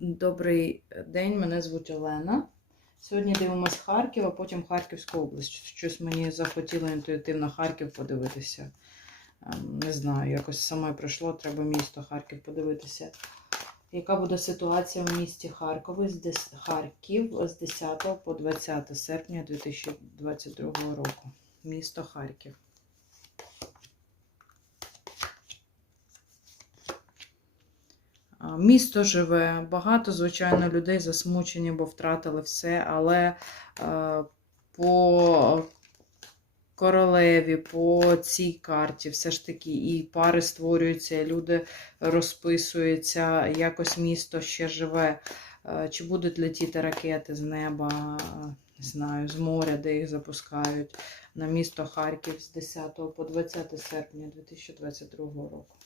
Добрий день, мене звуть Олена. Сьогодні дивимось Харків, а потім Харківську область. Щось мені захотіло інтуїтивно Харків подивитися. Ем, Не знаю, якось саме прийшло, треба місто Харків подивитися. Яка буде ситуація в місті Харкові з Харків з 10 по 20 серпня 2022 року? Місто Харків. Місто живе, багато, звичайно, людей засмучені, бо втратили все, але е, по королеві, по цій карті, все ж таки, і пари створюються, і люди розписуються, якось місто ще живе. Е, Чи будуть летіти ракети з неба, не знаю, з моря, де їх запускають, на місто Харків з 10 по 20 серпня 2022 року.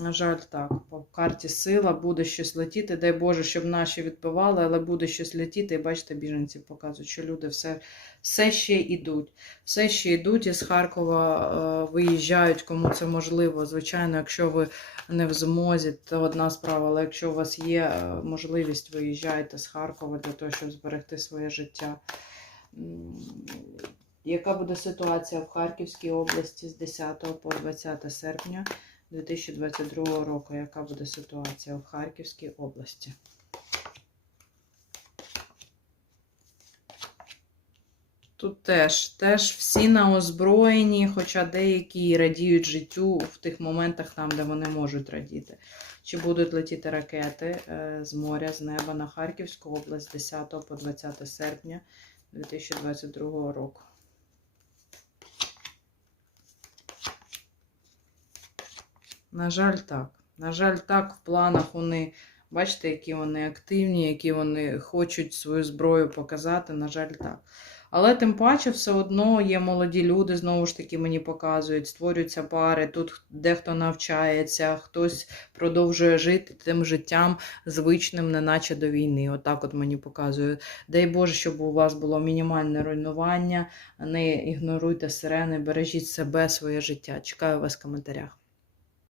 На жаль, так. По карті сила буде щось летіти. Дай Боже, щоб наші відбивали, але буде щось летіти. І бачите, біженці показують, що люди все, все ще йдуть. Все ще йдуть із Харкова е, виїжджають, кому це можливо. Звичайно, якщо ви не в змозі, то одна справа. Але якщо у вас є е, можливість, виїжджайте з Харкова для того, щоб зберегти своє життя. Яка буде ситуація в Харківській області з 10 по 20 серпня? 2022 року. Яка буде ситуація в Харківській області? Тут теж, теж всі на озброєнні, хоча деякі радіють життю в тих моментах, там, де вони можуть радіти. Чи будуть летіти ракети е, з моря, з неба на Харківську область з 10 по 20 серпня 2022 року? На жаль, так. На жаль, так, в планах вони, бачите, які вони активні, які вони хочуть свою зброю показати. На жаль, так. Але тим паче, все одно є молоді люди, знову ж таки, мені показують, створюються пари. Тут дехто навчається, хтось продовжує жити тим життям звичним, неначе до війни. Отак от мені показують. Дай Боже, щоб у вас було мінімальне руйнування. Не ігноруйте сирени, бережіть себе, своє життя. Чекаю вас в коментарях.